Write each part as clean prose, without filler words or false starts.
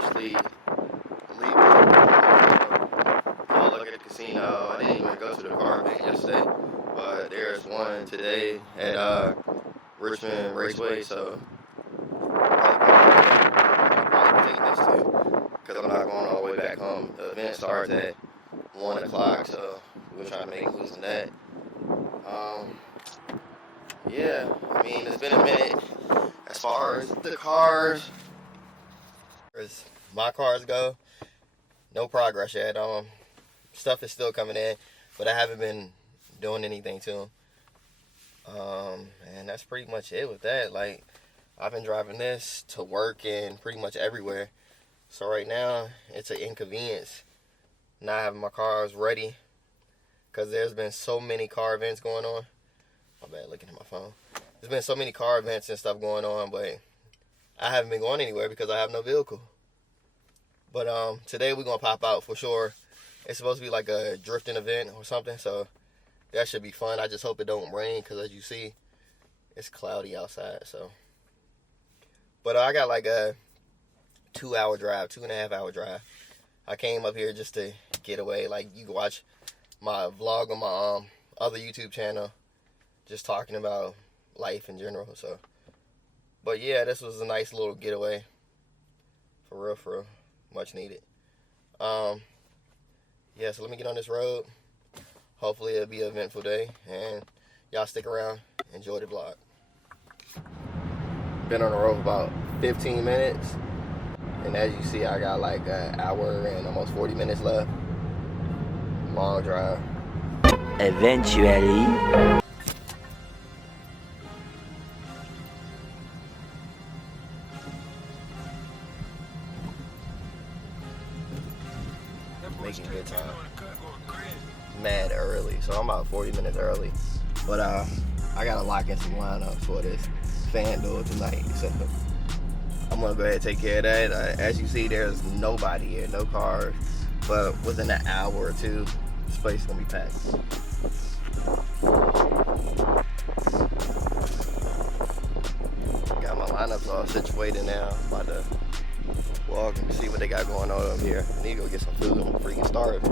actually leaving. Go look at the casino. I didn't even go to the car event yesterday, but there's one today at RVA Raceway, so I'll take this too, because I'm not going all the way back home. The event starts at 1 o'clock, so we're trying to make moves in that. Yeah, I mean, it's been a minute as far as the cars, as my cars go. No progress yet. Stuff is still coming in, but I haven't been doing anything to them. And that's pretty much it with that. Like, I've been driving this to work and pretty much everywhere. So right now, it's an inconvenience not having my cars ready, because there's been so many car events going on. My bad, looking at my phone. There's been so many car events and stuff going on, but I haven't been going anywhere because I have no vehicle. But today we're going to pop out for sure. It's supposed to be like a drifting event or something, so that should be fun. I just hope it don't rain, because as you see, it's cloudy outside. So, but I got like a 2-hour drive, 2.5-hour drive. I came up here just to get away. Like, you can watch my vlog on my other YouTube channel, just talking about life in general. So, but yeah, this was a nice little getaway. For real, much needed. Yeah, so let me get on this road. Hopefully it'll be an eventful day, and y'all stick around, enjoy the vlog. Been on the road for about 15 minutes, and as you see, I got like an hour and almost 40 minutes left. Long drive. Eventually. Making good time. Mad early, so I'm about 40 minutes early. But I gotta lock in some lineups for this FanDuel tonight. So I'm gonna go ahead and take care of that. As you see, there's nobody here, no cars. But within an hour or two, this place is gonna be packed. Got my lineups all situated now. About to walk and see what they got going on over here. I need to go get some food. I'm freaking starving.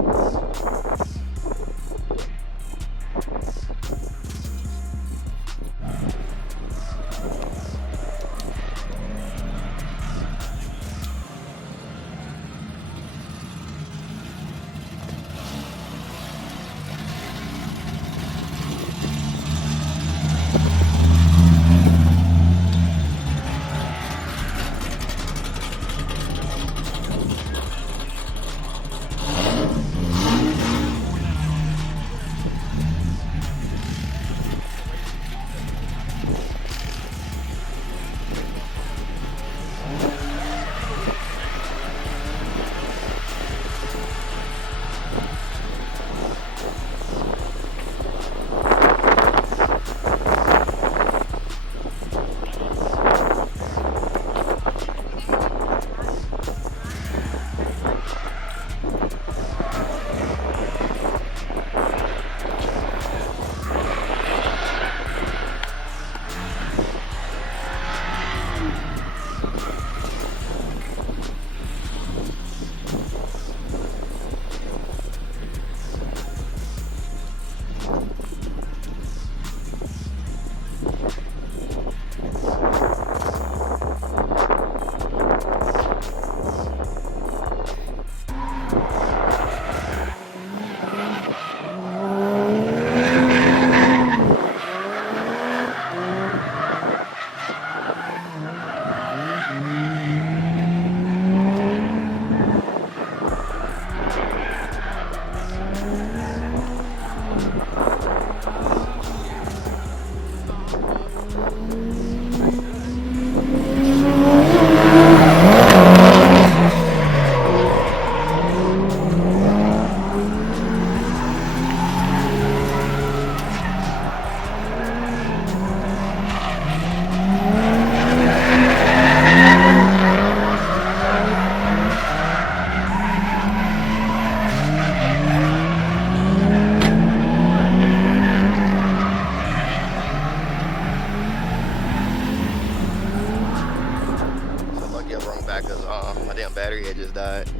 back because my damn battery had just died.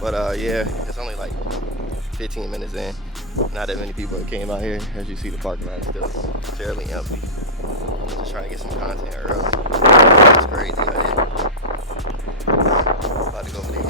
But yeah, it's only like 15 minutes in. Not that many people came out here. As you see, the parking lot is still fairly empty. Just trying to get some content early. It's crazy out here. About to go over there.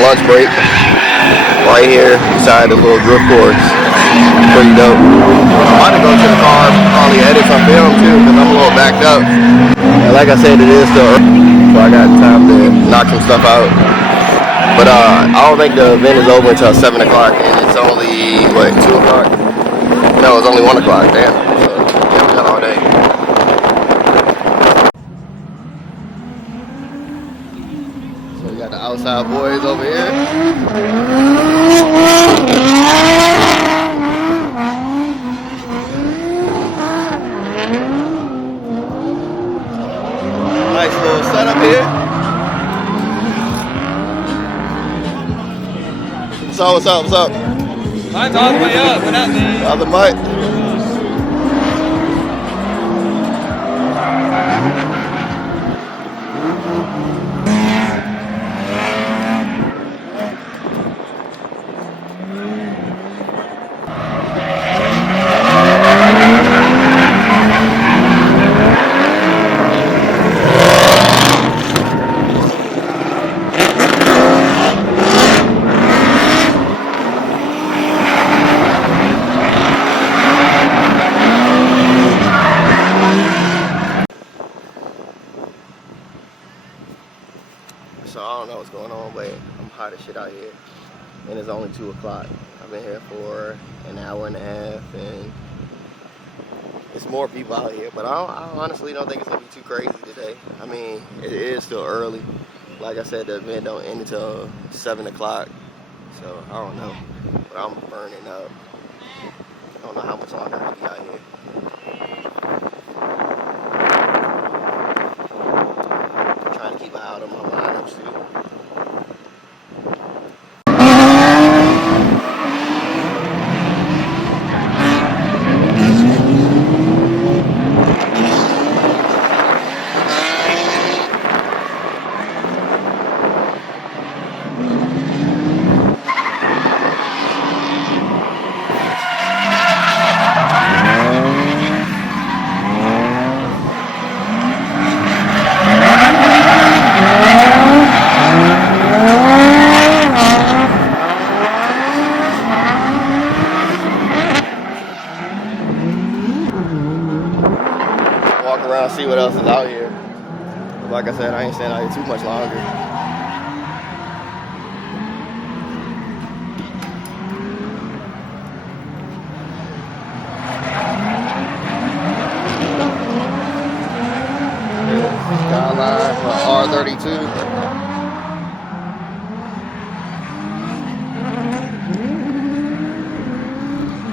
Lunch break right here beside the little drift course. Pretty dope. I'm about to go to the car, probably edit some film too, because I'm a little backed up. And like I said, it is still early, so I got time to knock some stuff out. But I don't think the event is over until 7 o'clock, and it's only, what, 2 o'clock? No, it's only 1 o'clock, damn. So, yeah, we got all day. So we got the outside boys over here. Nice little setup here. What's up? Mine's all the way up, but not me. Other mic. So I don't know what's going on, but I'm hot as shit out here, and it's only 2 o'clock. I've been here for an hour and a half, and it's more people out here, but I honestly don't think it's gonna be too crazy today. I mean, it is still early. Like I said, the event don't end until 7 o'clock, so I don't know, but I'm burning up. I don't know how much longer I'll be out here. I'm trying to keep an eye out on my lineups too. Walk around, see what else is out here. Like I said, I ain't staying out here too much longer. Skyline for R32.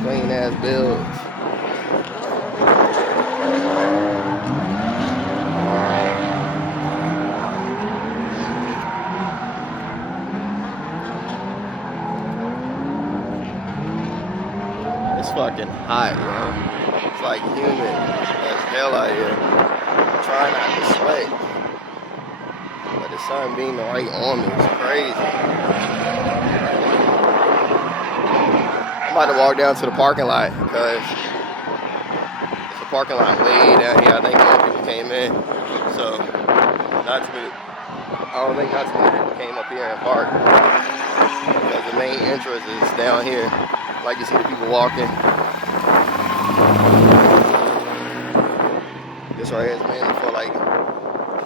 Clean ass builds. It's fucking hot, yo. It's like humid as hell out here. I'm trying not to sweat, but the sun being right on me is crazy. I'm about to walk down to the parking lot because the parking lot way down here. I think more people came in, so I don't think not too many people came up here and parked. Because the main entrance is down here. Like you see the people walking. This right here is mainly for like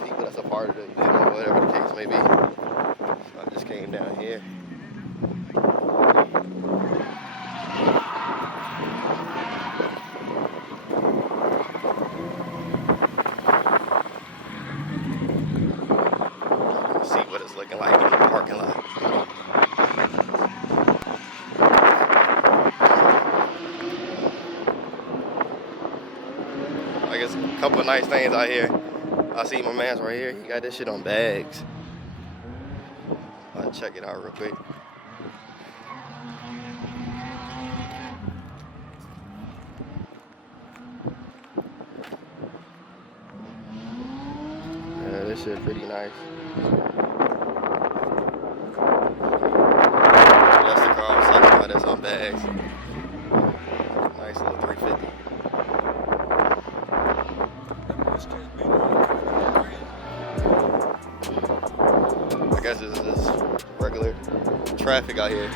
people that's a part of the event or whatever the case may be. So I just came down here. See what it's looking like in the parking lot. I guess a couple of nice things out here. I see my man's right here. He got this shit on bags. I'll check it out real quick. Yeah, this shit pretty nice. That's the car I was talking about. That's on bags. Nice little 350. I guess this is regular traffic out here.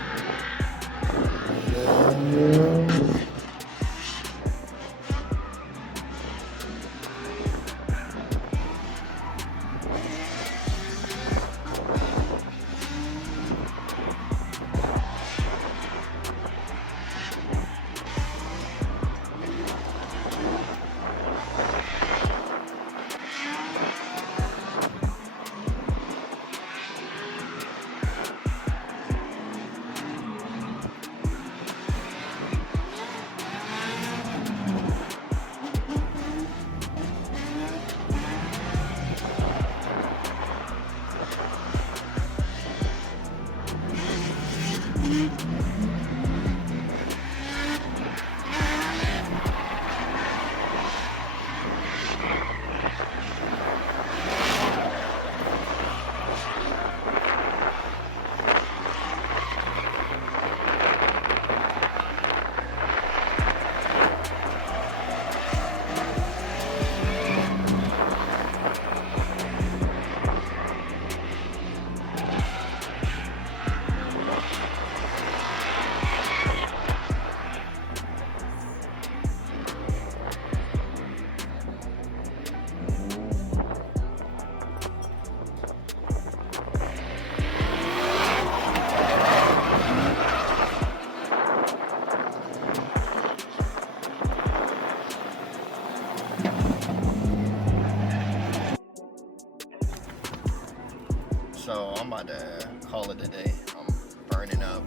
So I'm about to call it a day. I'm burning up.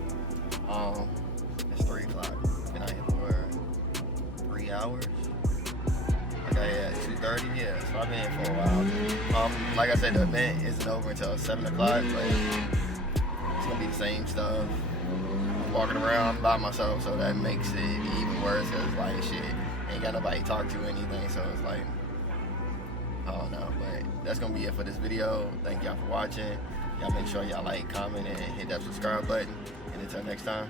It's 3 o'clock. Been out here for 3 hours. I got here at 2:30. Yeah, so I've been here for a while. Like I said, the event isn't over until 7 o'clock, but it's gonna be the same stuff. Walking around by myself, so that makes it even worse. Cause like shit, ain't got nobody to talk to or anything. So it's like, I don't know, but that's gonna be it for this video. Thank y'all for watching. Y'all make sure y'all like, comment, and hit that subscribe button. And until next time.